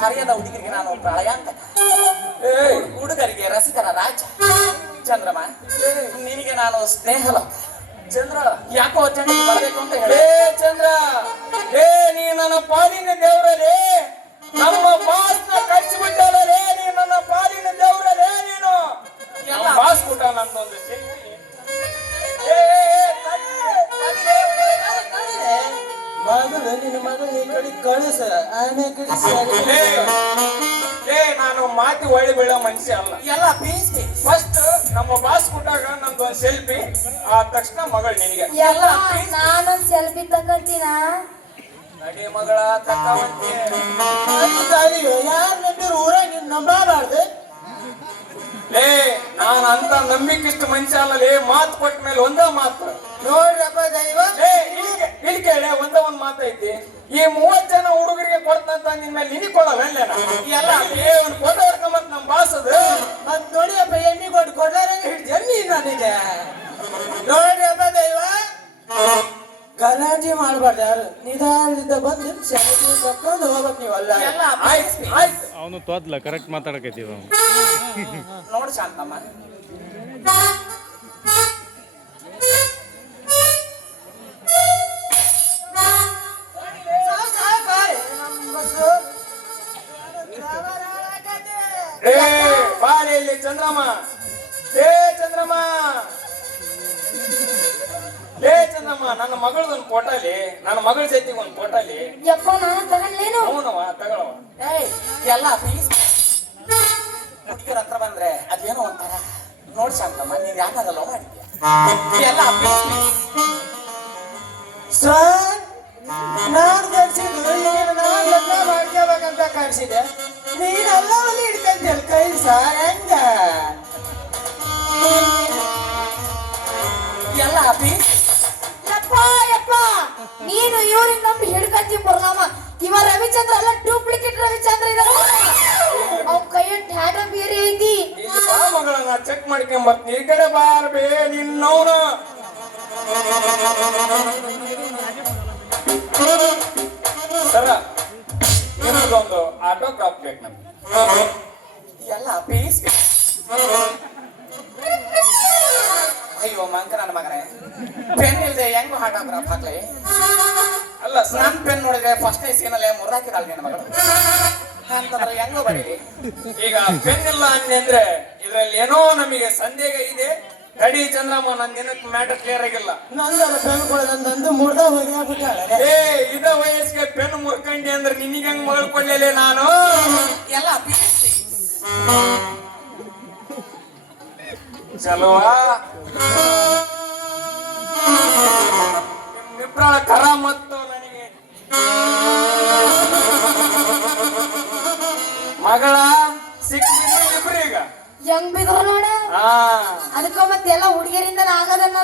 ಹರಿಯದ ಹುಡುಗರಿಗೆ ನಾನು ಪ್ರಳಯ ಅಂತ ಹುಡುಗರಿಗೆ ರಸಿಕರ ರಾಜ ಚಂದ್ರಮ ನಿನಗೆ ನಾನು ಸ್ನೇಹಲ ಚಂದ್ರ ಯಾಕೋ ಚಂದ್ರ ಬರ್ಬೇಕು ಅಂತ ಹೇಳಿ ಚಂದ್ರ ನೀ ನನ್ನ ಪಾಲಿನ ದೇವರೇ ನಮ್ಮ ಬಾಸ್ನ ಕಳಿಸಿಬಿಟ್ಟಲೇ ನೀ ನನ್ನ ಪಾಲಿನ ದೇವರೇ ನೀನು ಬಾಸ್ ಕೂಟ ನಂದೊಂದು ಮಗಳು ನಿನ್ನ ಮಗಳು ಈ ಕಡೆ ಕಳಿಸ ಆಮೇಲೆ ಕಡೆ ನಾನು ಮಾತಿ ಒಳ್ಳೆ ಬೀಳೋ ಮನುಷ್ಯ ಅಲ್ಲ ಎಲ್ಲ ಪೀಸ್ ಫಸ್ಟ್ ನಮ್ಮ ಬಾಸ್ ಕೊಟ್ಟಾಗ ನಮ್ದೊಂದು ಸೆಲ್ಫಿ ಆ ತಕ್ಷಣ ಮಗಳು ನಿನಗೆ ಎಲ್ಲ ನಾನೊಂದು ಸೆಲ್ಫಿ ತಗೊಂತೀನ ನಡಿ ಮಗಳ ತಕ್ಕವಂತೆ ಯಾರು ನಂಬಿರು ಊರಾಗ ನೀನ್ ನಂಬಬಾರ್ದು ನಾನು ಅಂತ ನಂಬಿಕಿಷ್ಟು ಮನುಷ್ಯ ಅಲ್ಲಲೇ ಮಾತು ಕೊಟ್ಟ ಮೇಲೆ ಒಂದ ಮಾತು ನೋಡ್ರಪ್ಪ ದೈವ ಇಲ್ಲಿ ಕೇಳಿ ಒಂದ್ ಮಾತೈತಿ ಈ 30 ಜನ ಹುಡುಗರಿಗೆ ಕೊಡ್ತಂತ ನಿನ್ ಮೇಲೆ ನಿನಗೆ ಕೊಡಲ್ಲ ಎಲ್ಲ ಒಂದು ಫೋಟೋ ಹೊಡ್ಕೊಂಬತ್ ನಮ್ ಬಾಸದು ಮತ್ ನೋಡಿಯಪ್ಪ ಎಣ್ಣೆ ಕೊಟ್ಟು ಕೊಡ್ಲಾರ ಜನ್ನಿ ನನಗೆ ನೋಡ್ರಪ್ಪ ದೈವ ಗಲಾಟೆ ಮಾಡ್ಬಾರ್ದು ಯಾರು ನಿಧಾನದಿಂದ ಬಂದು ಶಾಲೆಗೆ ಕರ್ಕೊಂಡು ಹೋಗ್ಬೇಕು ನೀವಲ್ಲ ಅವನು ತೋದ್ಲ ಕರೆಕ್ಟ್ ಮಾತಾಡಕತ್ತೀವ ನೋಡು ಶಾಂತಮ್ಮ ಬಾಲಿ ಚಂದ್ರಮ್ಮ ಚಂದ್ರಮ್ಮ ಚಂದ್ರಮ್ಮ ನನ್ನ ಮಗಳದೊಂದು ಫೋಟೋಲಿ ನನ್ನ ಮಗಳ ಜೊತೆಗೆ ಒಂದು ಫೋಟೋಲಿ ಯಪ್ಪ ನಾನು ತಗೊಂಡ್ಲೇನು ಅವನವ ತಗೊಳವ ಎಲ್ಲ ಫೀಸ್ ಹುಡುಗಿರ ಹತ್ರ ಬಂದ್ರೆ ಅದೇನೋ ಒಂಥರ ನೋಡ್ ಶಾಂತಮ್ಮ ನೀನ್ ಯಾಕಾಗಲ್ಲ ಮಾಡಿದ್ಯಾ ಎಲ್ಲ ಸರ್ ನಾನು ಕಳ್ಸಿದ್ದು ನಾನು ಲಗ್ನ ಮಾಡ್ಕೋಬೇಕಂತ ಕಳ್ಸಿದೆ ನೀನೆಲ್ಲವಲ್ಲಿ ಹಿಡ್ಕೊಂತೇಳಿ ಕೈ ಸರ್ ಹೆಂಗ ಎಲ್ಲ ಯಪ್ಪ ನೀನು ಇವ್ರಿಗೆ ನಂಬಿ ಹಿಡ್ಕಂತಿ ಬರಲಾಮ ಇವ ರವಿಚಂದ್ರ ಅಲ್ಲ ಡೂಪ್ಲಿಕೇಟ್ ರವಿಚಂದ್ರ ಇದಾರ ಅವ್ ಕೈಯ ಟ್ಯಾಡ ಬೇರೆ ಐತಿ ಮಗಳನ್ನ ಚೆಕ್ ಮಾಡ್ಕೊಂಬರ್ತೀನಿ ಈ ಕಡೆ ಬಾರ್ಬೇ ನಿನ್ನವನ ಸರ ನಿಮಗೊಂದು ಆಟೋಗ್ರಾಫ್ ಬೇಕು ನಮ್ಗೆ ಎಲ್ಲ ಪೀಸ್ ಅಯ್ಯೋ ಮಂಕ ನನ್ನ ಮಗನೇ ಪೆನ್ ಇಲ್ದೆ ಹೆಂಗ್ ಆಟೋಗ್ರಾಫ್ ಹಾಕ್ಲಿ ಅಲ್ಲ ನನ್ ಪೆನ್ ನೋಡಿದ್ರೆ ಫಸ್ಟ್ನೇ ಸೀನಲ್ಲೇ ಮುರ್ದಾಕಿದಾಳ ನಿನ್ನ ಮಗಳು ಅಂತಂದ್ರೆ ಹೆಂಗೋ ಬರೀಲಿ ಈಗ ಪೆನ್ ಇಲ್ಲ ಅಂದ್ರೆ ಇದ್ರಲ್ಲಿ ಏನೋ ನಮಗೆ ಸಂದೇಹ ಇದೆ ಕಡಿ ಚಂದ್ರಮ್ಮ ನನ್ ದಿನಕ್ಕೆ ಮ್ಯಾಟರ್ ಕ್ಲಿಯರ್ ಆಗಿಲ್ಲ ನಂದಲ್ಲ ಪೆನ್ ಕೊಡೋದಂದು ಮುರ್ದ ಹೋಗಿ ಆಗ್ಬಿಟ್ಟಾಳೆ ಇದ ವಯಸ್ಸಿಗೆ ಪೆನ್ ಮುರ್ಕಂಡಿ ಅಂದ್ರೆ ನಿನಗೆ ಹೆಂಗ್ ಮಗಳು ಕೊಡ್ಲಿಲ್ಲ ನಾನು ಎಲ್ಲ ಚಲೋವಾ ನಿಮ್ಮಿಬ್ರ ಕರ ಮತ್ತು ನನಗೆ ಮಗಳ ಸಿಕ್ಕಿದ್ರು ಇಬ್ರು ಈಗ ಹೆಂಗ್ ಬಿದ್ರು ನೋಡ ಹಾ ಅದಕ್ಕ ಮತ್ತೆ ಎಲ್ಲ ಹುಡುಗಿಯರಿಂದ ಆಗದನ್ನ